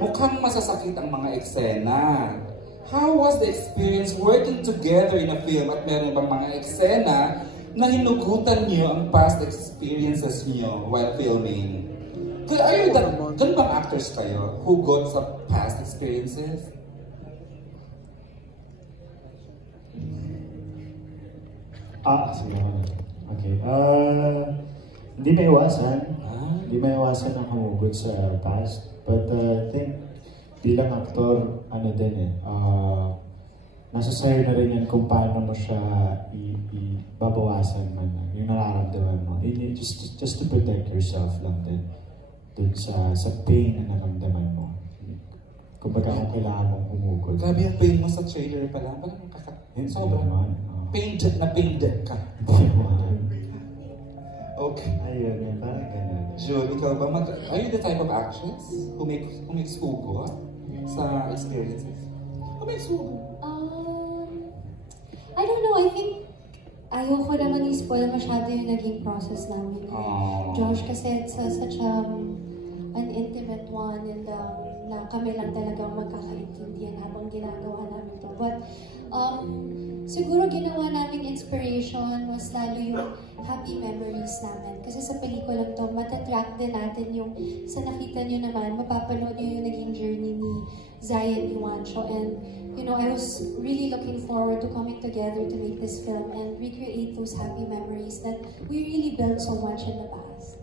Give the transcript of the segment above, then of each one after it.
Mukhang masasakit ang mga eksena. How was the experience working together in a film at meron bang mga eksena na hinugutan niyo ang past experiences niyo while filming? Ganun bang actors kayo? Hugot sa past experiences? Sige. Okay. Hindi may iwasan. Hindi may iwasan ang humugot sa past. But I think, bilang aktor, nasa sa'yo na rin yan kung paano mo siya babawasan man. Yung nararamdaman mo. Just to protect yourself lang din. Dun sa pain na naramdaman mo. Kung baga kung kailangan mong humugot. Grabe yung pain mo sa trailer pa lang. Parang sobrang painted ka. Okay. Ayun, parang ganun. Jul, ikaw ba? Are you the type of actress who makes hugot sa experiences? Who makes hugot? I don't know. I think ayoko naman i-spoil masyado yung naging process namin. Josh, kasi it's such an intimate one and na kami lang talagang magkakaintindihan habang ginagawa namin to. But siguro ginawa namin inspiration was lalo yung happy memories namin. Kasi sa pelikulang to, matatrack din natin yung sa nakita nyo naman, mapapanood nyo yung naging journey ni Zai and Iwancho. And you know, I was really looking forward to coming together to make this film and recreate those happy memories that we really built so much in the past.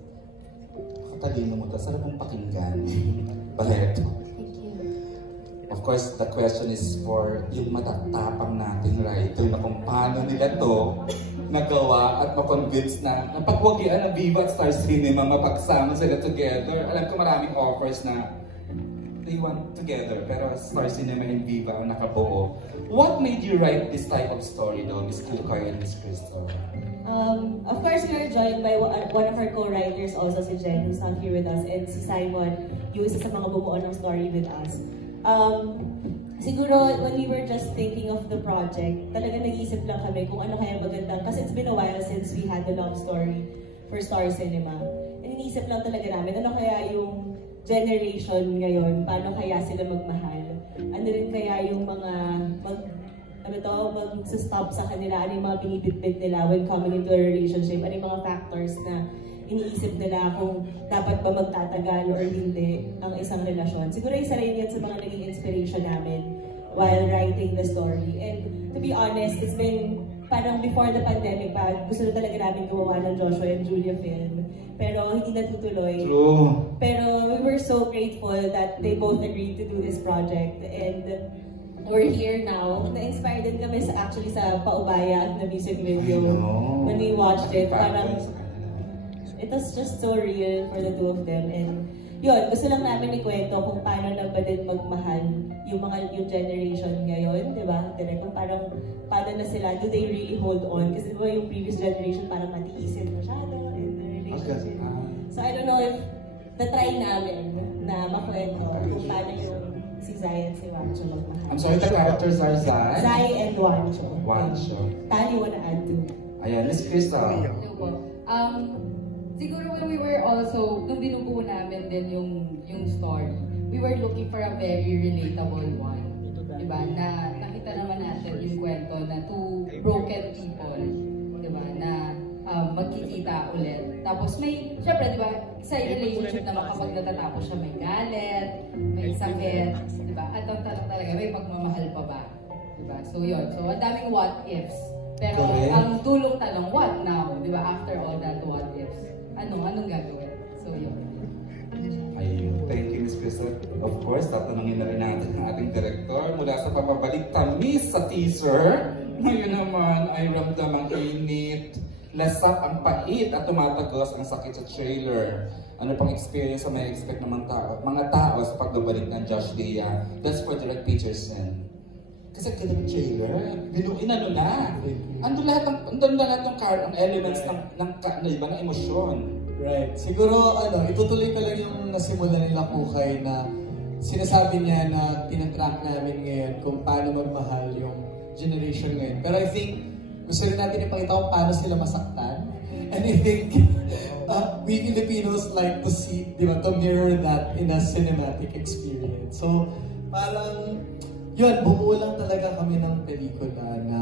Katalino mo ta, sarap mong pakinggan. Baleto. Of course, the question is for yung matatapang nating writer na kung paano nila to nagawa at ma-convince na napagwagian na Viva at Star Cinema mapagsama sila together. Alam ko maraming offers na they want together, pero Star Cinema and Viva ang nakabuo. What made you write this type of story though, Miss Kukay and Miss Crystal? Of course, we are joined by one of our co-writers also, si Jen, who's not here with us, and si Simon, yung isa sa mga bumuo ng story with us. Siguro, when we were just thinking of the project, talaga nag-iisip lang kami kung ano kaya magandang, kasi it's been a while since we had the love story for Star Cinema. And iniisip lang talaga namin, ano kaya yung generation ngayon, paano kaya sila magmahal? Ano rin kaya yung mga mag-stop sa kanila, ano yung mga binibitbit nila when coming into a relationship, ano yung mga factors na iniisip nila kung dapat ba magtatagal or hindi ang isang relasyon. Siguro isa rin yan sa mga naging inspiration namin while writing the story. And to be honest, it's been parang before the pandemic pa, gusto na talaga namin gumawa ng Joshua and Julia film. Pero hindi natutuloy. True. Pero we were so grateful that they both agreed to do this project. And we're here now. Na-inspired din kami actually sa Paubaya na music video. When we watched it, parang it was just so real for the two of them. And yun, gusto lang namin ikwento kung paano na ba din magmahal yung generation ngayon, di ba? Kung parang, paano na sila, do they really hold on? Kasi diba yung previous generation parang matiisin masyado in the relationship. So I don't know if na-try namin na makwento kung paano yung si Zai and si Wancho magmahal. I'm sorry, the characters are Zai? Zai and Wancho. Wancho. Tali, wanna add to? Ayan, Miss Crystal. Siguro when we were also, nung binubuo namin din yung story, we were looking for a very relatable one. Diba? Na nakita naman natin yung kwento na two broken people, diba? Na magkikita ulit. Tapos may, syempre, diba, sa relationship naman kapag natatapos siya, may galit, may sakit, diba? At ang tanong talaga, may pagmamahal pa ba? Diba? So yun. So, ang daming what ifs. Pero ang tulong tanong, what now? Diba? After all that what ifs. Anong gagawin? So, yun. Ayun. Thank you, Ms. Crystal. Of course, tatanungin na rin natin ang ating director mula sa papabalik tamis sa teaser. Ngayon naman ay ramdam ang init, lasap ang pait at tumatagos ang sakit sa trailer. Ano pang experience ang may expect ng mga tao sa pagbabalik ng Josh Dea? That's for Direct Peterson. Kasi kaya ng trailer, inano na. Andun lahat ng elements ng emosyon. Right. Siguro, itutuloy ko lang yung nasimula nila Kukay na sinasabi niya na tinatrack namin ngayon kung paano magmahal yung generation ngayon. Pero I think, gusto rin natin ipakita kung paano sila masaktan. And I think, we Filipinos like to see, di ba, to mirror that in a cinematic experience. So, parang, yun, bumuo lang talaga kami ng pelikula na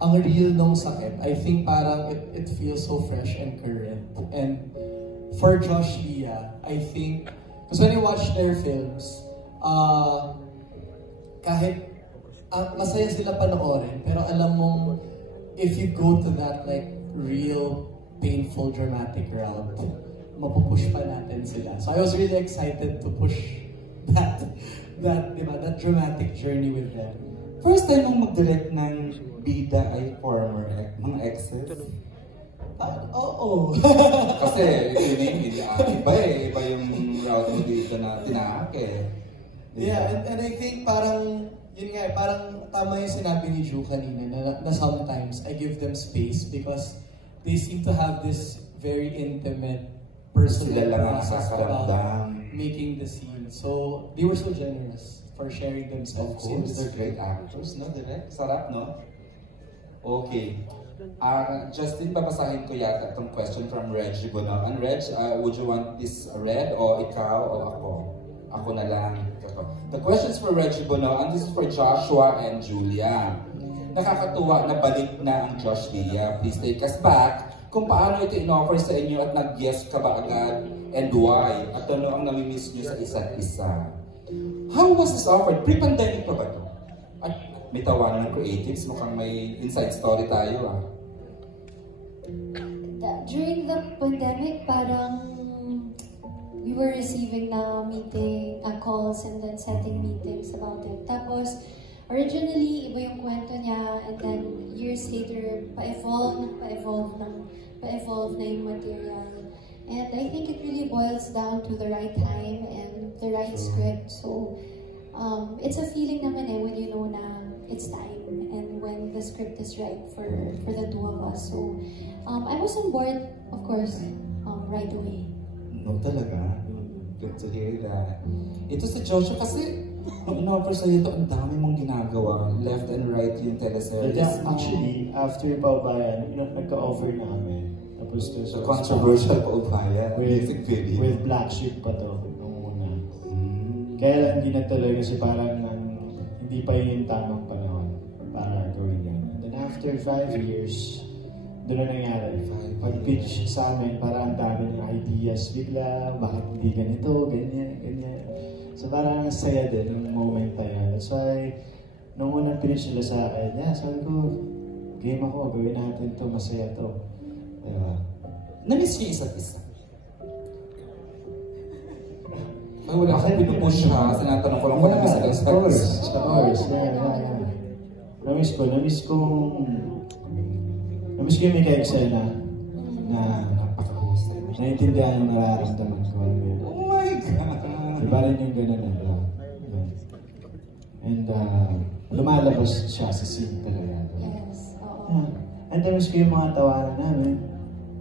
ang real nung sakit. I think parang it feels so fresh and current. And for Josh Leah, I think, because when I watch their films, kahit masaya sila panoorin, pero alam mong if you go to that like real painful dramatic route, mapupush pa natin sila. So I was really excited to push that dramatic journey with them. First time mong mag-direct ng bida ay former mga exes? Oo. Kasi iba yung route mo dito na tinahak eh. Yeah, and I think parang, yun nga, parang tama yung sinabi ni Ju kanina na sometimes I give them space because they seem to have this very intimate personal process about making the scene. So, they were so generous for sharing themselves. Of course, they're great actors, no? Direct? Sarap, no? Okay. Justin, babasahin ko yata itong question from Reggie Bonoan. Reg, would you want this read o ikaw o ako? Ako na lang. The questions for Reggie Bonoan. This is for Joshua and Julia. Nakakatuwa na balik na ang Josh Leah. Please take us back kung paano ito in-offer sa inyo at nag-guess ka ba agad and why? At ano ang namimiss nyo sa isa't isa? How was this offered? Pre-pandemic pa ba ito? At may tawanan ng creatives, mukhang may inside story tayo During the pandemic, parang we were receiving na calls and then setting meetings about it. Tapos, originally, iba yung kwento niya, and then years later, pa-evolve na yung material. And I think it really boils down to the right time and the right script. So, it's a feeling naman when you know na it's time and when the script is right for the two of us. So, I was on board, of course, right away. No, talaga? Good to hear that. Ito si Joshua kasi, nung in-offer sa'yo ito, ang dami mong ginagawa. Left and right yung teleseries. Yeah, actually, after Paubayan, nagka-offer na kami. Tapos so, controversial Paubayan. Music video. With Black Sheep pa to, nung una. Kaya lang hindi natuloy kasi parang hindi pa yun yung tamang panahon para gawin yan. And then after 5 years, doon na nangyari. Pag-pitch sa amin, parang ang dami ng ideas bigla, bakit hindi ganito, ganyan. So parang saya din yung moment na yan. That's why, nung unang pitch nila sa akin, sabi ko, game ako, gawin natin to, masaya to. Diba? Na-miss niyo isa't isa? Ay, wala akong pinupush ha. Sinatanong ko lang kung na-miss nila isa't isa. Of course, yeah. Na-miss ko yung may ka-eksena na naintindihan yung nararamdaman ko. Oh my God! Diba rin yung gano'n na. And lumalabas siya sa scene talaga. Yes, oo. And na-miss ko yung mga tawanan namin.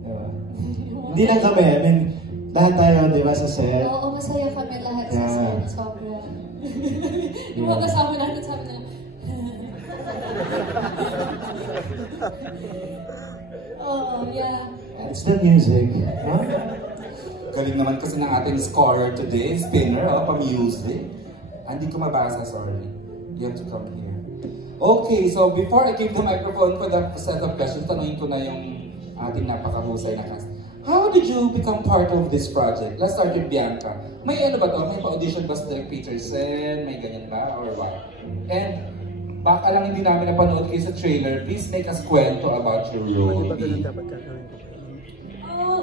Diba? Hindi lang kami, I mean, lahat tayo, diba, sa set. Oo, masaya kami lahat sa set. Sobra. Yung mga kasama natin sabi na, oh, yeah. It's the music. Huh? Galing naman kasi ng ating scorer today, spinner, pa-music. Hindi ko mabasa, sorry. You have to come here. Okay, so before I give the microphone for the set of questions, tanungin ko na yung ating napakahusay na cast. How did you become part of this project? Let's start with Bianca. May ano ba to? May pa-audition ba sa Derek Peterson? May ganyan ba? Or what? And baka lang hindi namin napanood kayo sa trailer, please make us kwento about your role.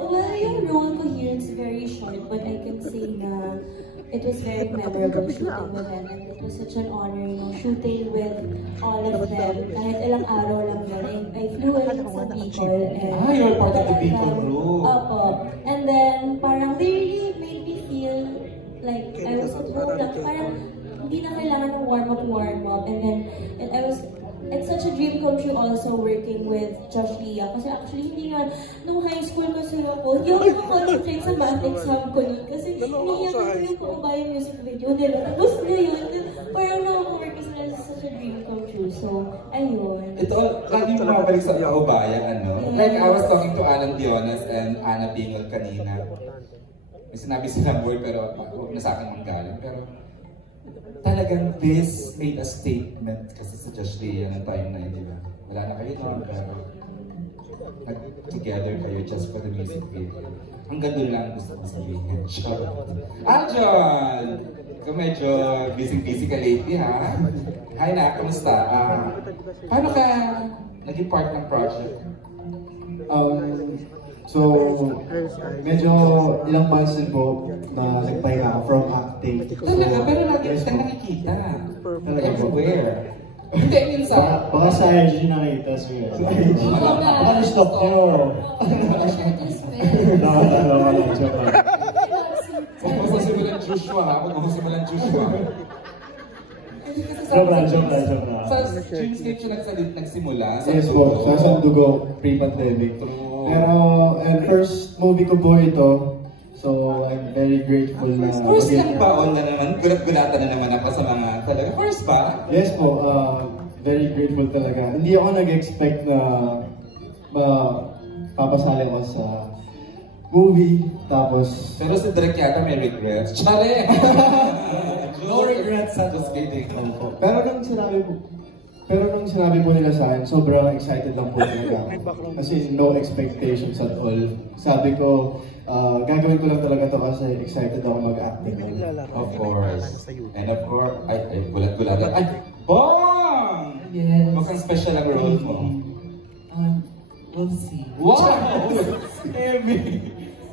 Well, yung role ko here is very short, but I can say na it was very memorable shooting with them, and it was such an honor, shooting with all of them. Kahit ilang araw lang yun, I flew in sa Bicol. You're part of the Bicol group. Opo. And then, parang they really made me feel like I was at home lang. Parang hindi na kailangan ng warm-up. And then, it's such a dream come true also working with Josh Leah. Kasi actually, hindi nga, nung high school kasi ako, hindi ako concentrate sa math exam ko nun. Kasi hiniyak ko yung Paubayan music video nila. Tapos ngayon, parang nakawork kasi it's such a dream come true. So, ayun. Ito, lagi mo mabalik sa Paubaya, ano? Like I was talking to Alan Dionas and Ana Bingol kanina. May sinabi silang word pero huwag na sa akin manggaling. Pero talagang this made a statement kasi sa Josh Lee ng time na yun, di ba? Wala na kayo noon, pero together kayo just for the music video. Ang ganda lang gusto kong sabihin. John! Ikaw medyo busy-busy ka lately, ha? Hi na, kamusta? Paano ka naging part ng project? So, medyo ilang months din po na nagpahinga ako from acting. Talaga, pero lagi kita nakikita. Talaga po. Everywhere. Hindi, minsan. Baka sa IG nakita siya. Baka stop nyo. Nakakatawa joke lang. Huwag mo sasimulan Joshua, ha? Huwag mo sasimulan Joshua. Joke lang. Sa Dreamscape siya nagsimula. Yes po, sa Sandugo, pre-pandemic. Pero, first movie ko po ito. So, I'm very grateful na... First lang ba? On na naman? Gulat-gulatan na naman ako sa mga talaga. First ba? Yes po, very grateful talaga. Hindi ako nag-expect na papasali ako sa movie. Tapos... Pero si Direk yata may regrets. Chale! No regrets. Just kidding. Pero nung sinabi po nila sa akin, sobrang excited lang po talaga. Kasi no expectations at all. Sabi ko, gagawin ko lang talaga to kasi excited ako mag-acting. Of course. And of course, ay, gulat-gulat. Ay, Bong! Yes. Mukhang special ang role mo. We'll see. Wow!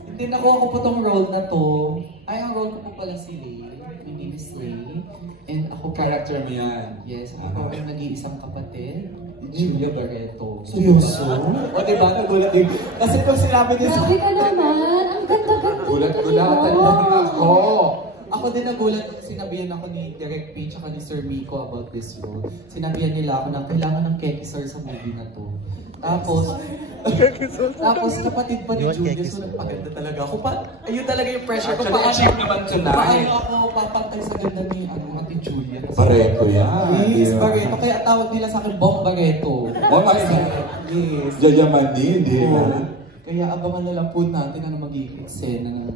Hindi, nakuha ko po tong role na to. Ay, ang role ko po pala si Lay. Yung name is Lay. And ako Character mo yan. Yes, ako ang nag-iisang kapatid. Julia Barreto. Seryoso? O diba, nagulat din. Kasi kung sinabi niya Grabe ka naman! Ang ganda-ganda Gulat-gulatan lang ako. Ako din nagulat nung sinabihan ako ni Direk P at ni Sir Miko about this role. Sinabihan nila ako na kailangan ng Keki Sir sa movie na to. Tapos kapatid pa ni Julia, so nagpaganda talaga ako. Ayun talaga yung pressure ko. Achieve naman tonight. Paano ako papantay sa ganda ni Ate Julia? Barreto yan. Yes, Barreto. Kaya tawag nila sa akin, Bong Barreto. Oh my God. Yes. Jajamanin, di ba? Kaya abangan na lang po natin ano magiging eksena ng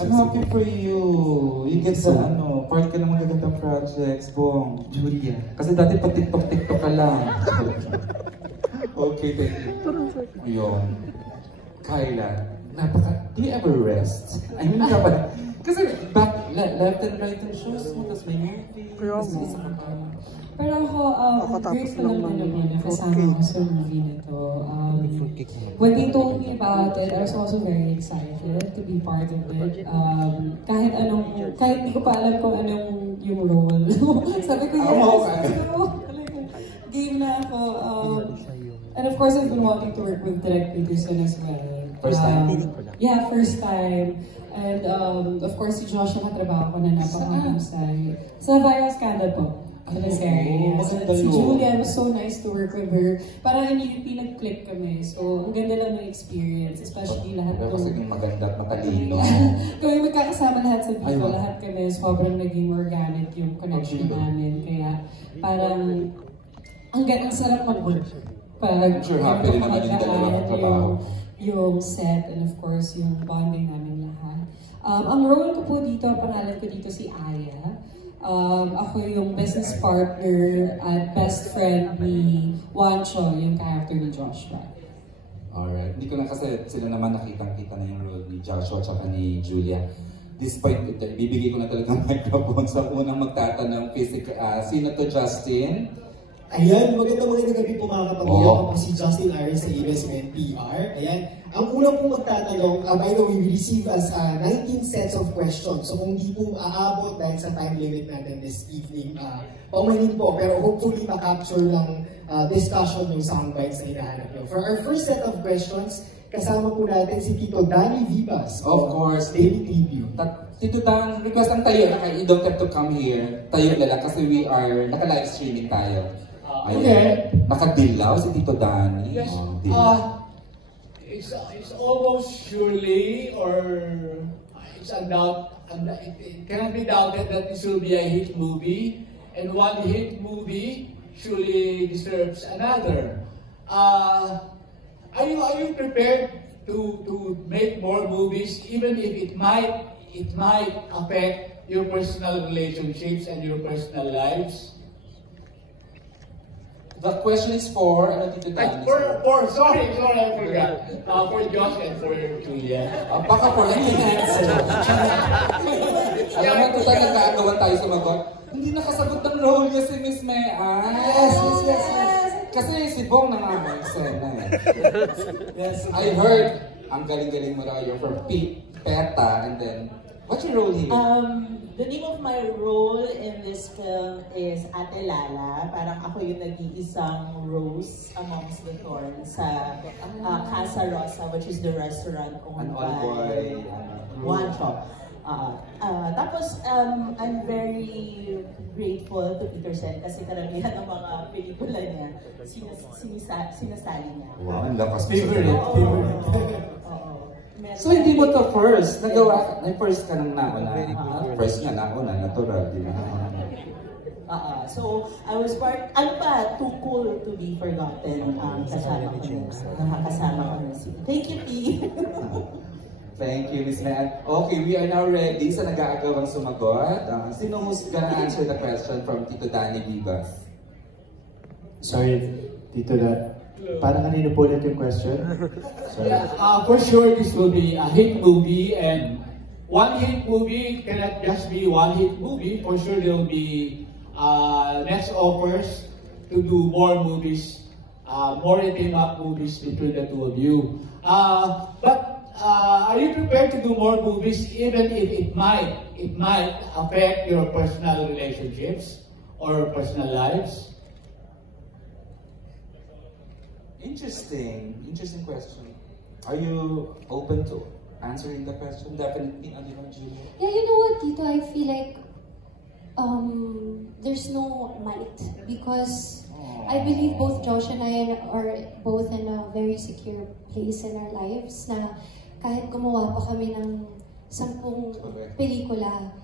I'm happy for you. You get sa part ka ng magagandang projects, Bong. Julia. Kasi dati pa TikTok ka lang. Okay, thank you. Ayun. Kyla, do you ever rest? I mean, kasi left and right and shows mo, tapos may movie, tapos may isang Pero ako, grateful lang din ako na kasama ko sa movie na to. When they told me about it, I was also very excited to be part of it. Kahit hindi ko pa alam kung anong yung role. Sabi ko, game na ako. And of course, I've been wanting to work with Direk Peterson as well. First time? Yeah, first time. And of course, si Josh ang katrabaho ko na napakahusay. Sa Viral Scandal po. Si Julia, it was so nice to work with her. Parang immediately nag-click kami. So, ang ganda lang ng experience. Especially lahat ko. Kasi maganda at matalino. Kami magkakasama lahat sa Bicol. Lahat kami. Sobrang naging organic yung connection namin. Kaya parang ang sarap mag-work. Pag sure, happy rin naman yung dalawang trabaho. Yung set and of course yung bonding namin lahat. Ang role ko po dito, pangalan ko dito si Aya. Ako yung business partner at best friend ni Juancho, yung character ni Joshua. Alright. Hindi ko lang kasi sila naman nakitang-kita na yung role ni Joshua at ni Julia. This point, bibigay ko na talagang microphone sa unang magtatanong physical. Sino to, Justin? Ayan, magandang gabi po mga kapamilya. Ako po si Justin Irons sa ABS-CBN PR. Ayan, ang unang po magtatanong, by the way, we receive as 19 sets of questions. So kung di po aabot dahil sa time limit natin this evening, paumanin po. Pero hopefully makapture ng discussion yung soundbites na hinahanap nyo. For our first set of questions, kasama po natin si Tito Danny Vivas. Of course. Daily Tribune. Tito Dan, request ang tayo na you don't have to come here. Tayo na lang kasi we are, naka-live streaming tayo. Okay. Nakadilaw si Tito Danny. Yes. It's almost surely, or it's it cannot be doubted that this will be a hit movie. And one hit movie surely deserves another. Are you prepared to make more movies, even if it might affect your personal relationships and your personal lives? The question is for Tito Danny. Sorry, I forgot. For Josh and for Julia. Baka for alam mo, total nagkagawan tayo sumagot. Hindi nakasagot ng role niya si Miss Mean. Yes. Kasi si Bong nangangaksena eh. Yes, I heard, ang galing-galing mo raw, you're from PETA, and then, what's your role here? The name of my role in this film is Ate Lala. Parang ako yung nag-iisang rose amongst the thorns sa Casa Rosa, which is the restaurant owned by Juan Chop. Tapos, I'm very grateful to Peter Sen kasi karamihan ng mga pelikula niya sinasali niya. Wow, ang lakas mo. Favorite. So hindi mo to first, nagawa, first ka nang nauna. First nga nauna, natural, di ba? So, I was too cool to be forgotten. Nakakasama ko na si. Thank you, P. Thank you, Miss Mean. Okay, we are now ready sa nag-aagawang sumagot. Sino who's gonna answer the question from Tito Danny Vivas? Sorry, Tito Dan. Parang kanino po ulit yung question? Sorry. For sure, this will be a hit movie, and one hit movie cannot just be one hit movie. For sure, there will be next offers to do more movies, more team-up movies between the two of you. But are you prepared to do more movies, even if it might affect your personal relationships or personal lives? Interesting question. Are you open to answering the question? Definitely, Julia. Yeah, you know what, Tito? I feel like there's no might because I believe both Josh and I are both in a very secure place in our lives na kahit gumawa pa kami ng 10 pelikula,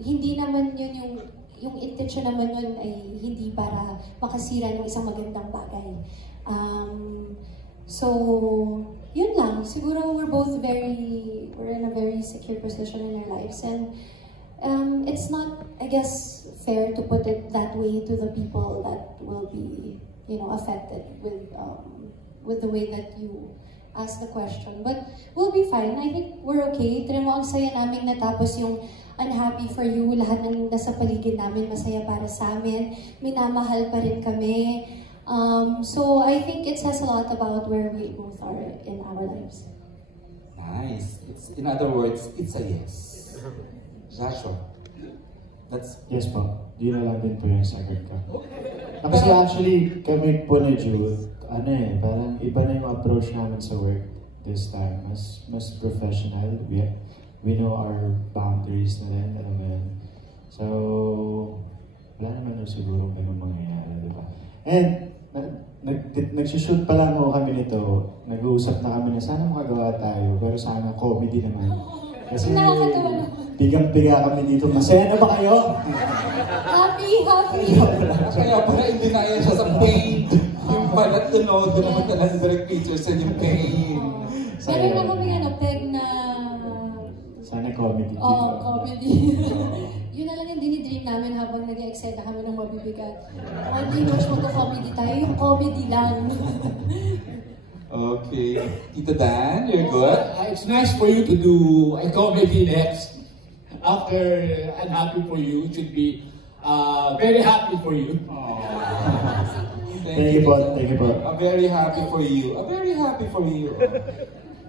hindi naman yun yung intention naman nun ay hindi para makasira ng isang magandang bagay. So, yun lang. Siguro we're in a very secure position in our lives, and it's not, I guess, fair to put it that way to the people that will be, affected with the way that you ask the question. But we'll be fine. I think we're okay. Tignan mo, ang saya namin natapos yung Unhappy for You. Lahat ng nasa paligid namin masaya para sa amin. Minamahal pa rin kami. So I think it says a lot about where we both are in our lives. Nice. In other words, it's a yes. Joshua. Yes po. Di na lang din po yung sagot ko. Kasi actually, kami po ni Jude, parang iba na yung approach namin sa work this time. Mas professional. We know our boundaries na rin, alam mo yun. So, wala naman siguro ganun mangyayari, di ba? And, nagsushoot pa lang ako kami nito, nag-uusap na kami na sana makagawa tayo, pero sana comedy naman. Kasi bigang-biga kami dito. Masaya na ba kayo? Happy! Kaya pala hindi na yan siya sa pain. Yung balat tunod, doon naman talaga sa direct pictures and yung pain. Meron na kami peg na sana comedy. Oo, comedy. Yun na lang yung dinidream namin habang nag-excite kami ng mabibigat. One day, Josh, magka-comedy tayo. Yung comedy lang. Okay. Tito Dan, you're good? It's nice for you to do a comedy next. After Unhappy for You, it should be very happy for you. Thank you po. I'm very happy for you.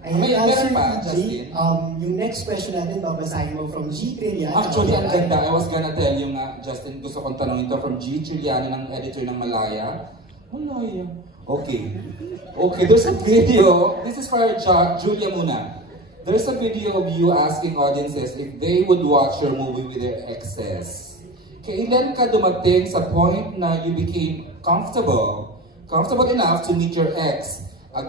Ay, Sir G, yung next question natin, babasahin mo from G. Trillanes. Actually, ang ganda. I was gonna tell you nga, Justin, gusto kong tanongin ito from G. Trillanes, ng editor ng Malaya. Okay, there's a video. This is for Julia muna. There's a video of you asking audiences if they would watch your movie with their exes. Kailan ka dumating sa point na you became comfortable enough to meet your ex? To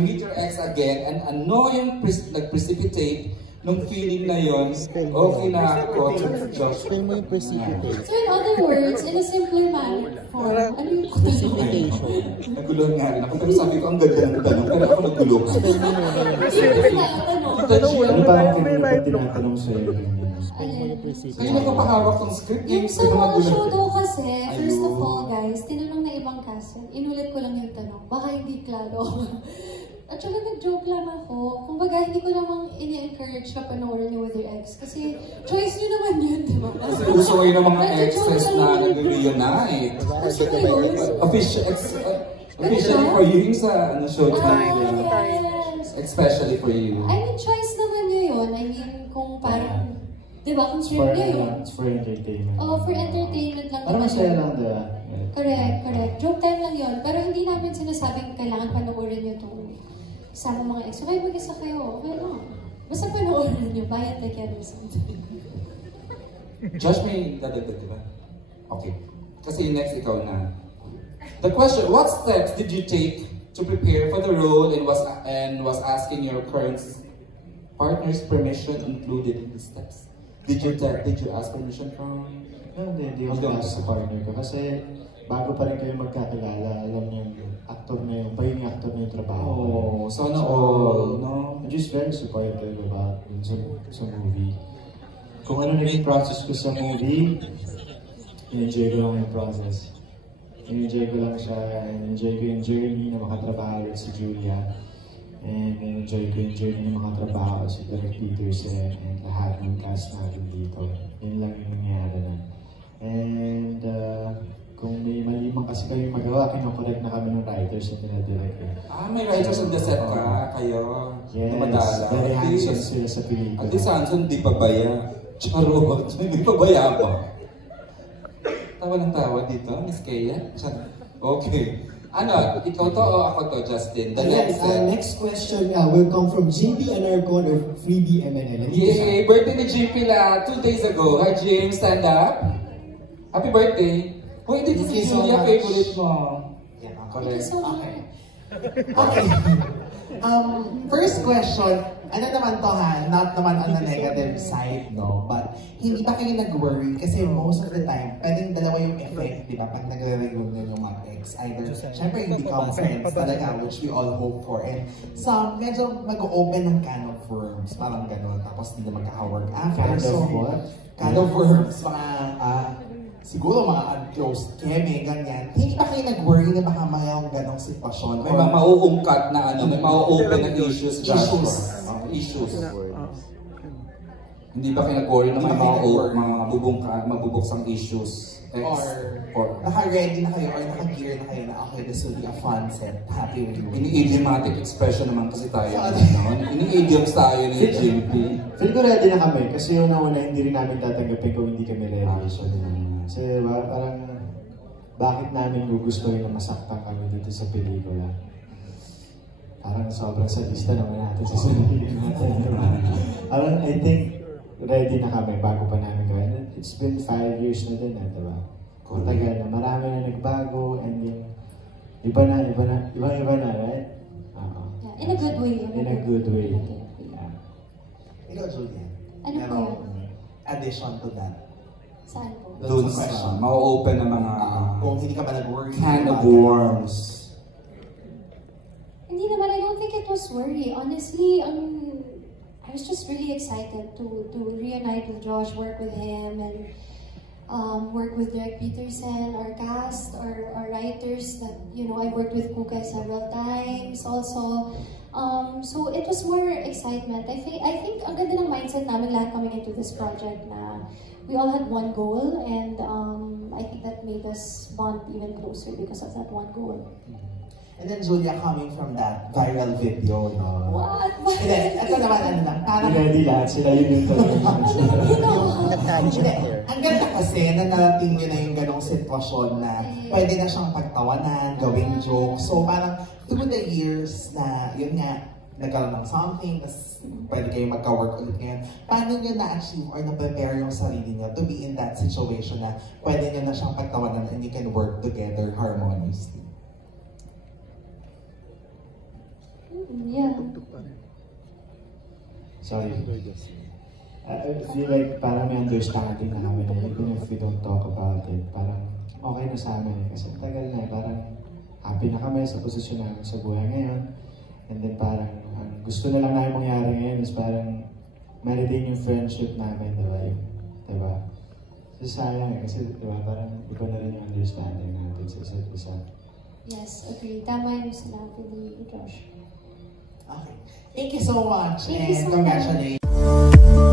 meet your ex again, and ano yung nag-precipitate nung feeling na yon, okay na ako to Josh. Explain mo yung precipitation. So in other words, in a simpler manner, ano yung Precipitation. Naguluhan nga rin ako, pero sabi ko, ang ganda ng tanong, pero ako naguluhan. Hindi ko tinatanong. Ano ba ang tinatanong sa'yo? Sa'yo nagpapahawak ng script. Yung sa mga show daw kasi, first of all guys, tinanong na ibang cast. Inulit ko lang yung tanong. Baka hindi klaro. At saka nag-joke lang ako. Kumbaga, hindi ko namang ini-encourage na panoorin niyo with your ex. Kasi choice niyo naman yun, di ba? Kasi gusto ko yun ng mga exes na nag-reunite. Gusto ko yun. Officially for you, yung sa show Yes. especially for you. I mean, choice naman niyo yun. I mean, kung parang, di ba, kung sure niyo yun. It's for entertainment. Oh, for entertainment lang Parang naman masaya yun. lang, diba? Correct. Joke time lang yun. Pero hindi namin sinasabing kailangan panoorin niyo itong sama mga ex. Okay, mag-isa kayo. Okay lang. Basta panoorin niyo. Bayad together something. Josh, may dadagdag diba? Okay. Kasi next ikaw na. The question, what steps did you take to prepare for the role and was asking your current partner's permission included in the steps? Did you ask permission from? Hindi ako ask sa partner ko. Kasi bago pa rin kayo magkakilala, alam niyo yung actor na yun, yung actor na yung trabaho. Oh, sana all, no? I'm just very supportive about sa movie. Kung ano naging process ko sa movie, in-enjoy ko lang yung process. In-enjoy ko lang siya, in-enjoy ko yung journey na makatrabaho ulit si Julia. And in-enjoy ko yung journey na makatrabaho si Derek Peterson and lahat ng cast natin dito. Yun lang yung nangyari na. And kung may mali man kasi kayo magawa, kinokorek na kami ng writers na pinadirect eh. May writers on the set ka, kayo. Yes, Namadala. very handsome sila sa pelikula. At least Hanson, di pa baya. Charot, hindi pa baya pa. Tawa ng tawa dito, Miss Kea. Okay. Ano, ikaw to o ako to, Justin? The next question will come from JP Anarcon of Freebie MNL. Yay! Birthday ni JP la 2 days ago. Hi James, stand up. Happy birthday. Uy, dito si Julia, favorite mo. Yeah, correct. Okay. Okay. First question, ano naman to ha, not naman on the negative side, no? But hindi ba kayo nag-worry? Kasi most of the time, pwedeng dalawa yung effect, di ba? Pag nagre-reunion yung mga ex, either, syempre you become friends talaga, which we all hope for. And some, medyo mag-open ng can of worms, parang gano'n. Tapos hindi na magkaka-work after. Can of what? Can of worms, mga, siguro mga unclosed keme, ganyan. Hindi ba kayo nag-worry na baka mayroong ganong sitwasyon? May mga mauungkat na may mauopen na issues. Issues. Hindi ba kayo nag-worry na may mga mabubuksang issues? Or naka-ready na kayo or naka-gear na kayo na okay, this will be a fun set. Happy with you. Ini-idiomatic expression naman kasi tayo. Ini-idioms tayo ni JP. Feel ko ready na kami kasi yung nauna hindi rin namin tatanggapin kung hindi kami ready. Kasi parang bakit namin gugustuhin na masaktan kami dito sa pelikula? Parang sobrang sadista naman natin sa sarili natin. Parang I think ready na kami bago pa namin gawin. It's been 5 years na din, diba? Matagal na, marami na nagbago and then iba na, right? Yeah, in a good way. In a good way. Yeah. Ikaw, Julian. Ano po yun? Addition to that. Saan po? Doon sa mau-open na mga kung hindi ka pa nag-worry. Can of worms. Hindi naman, I don't think it was worry. Honestly, I was just really excited to reunite with Josh, work with him, and work with Derek Peterson, our cast, our writers that, I've worked with Kuka several times also. So it was more excitement. I think ang ganda ng mindset namin lahat coming into this project na we all had one goal, and I think that made us bond even closer because of that one goal. And then Julia, coming from that viral video, no? What? Hindi, ito naman ano lang, parang... Ready lahat sila yun yung ang ganda kasi na narating nyo na yung ganong sitwasyon na pwede na siyang pagtawanan, gawing joke. So parang through the years na, yun nga, nagkaroon ng something, tapos pwede kayo magka-work ulit ngayon. Paano nyo na-achieve or na-prepare yung sarili nyo to be in that situation na pwede nyo na siyang pagtawanan and you can work together harmoniously? Yeah. Sorry. I feel like parang may understanding na kami na even if we don't talk about it, parang okay na sa amin kasi tagal na parang happy na kami sa posisyon namin sa buhay ngayon. And then parang ang gusto na lang namin mangyari ngayon is parang ma-retain yung friendship namin, diba? So sayang kasi diba parang iba na rin yung understanding natin sa isa't isa. Yes, agree. Tama yung sinabi ni Josh. Okay. Thank you so much. Thank you so congratulations.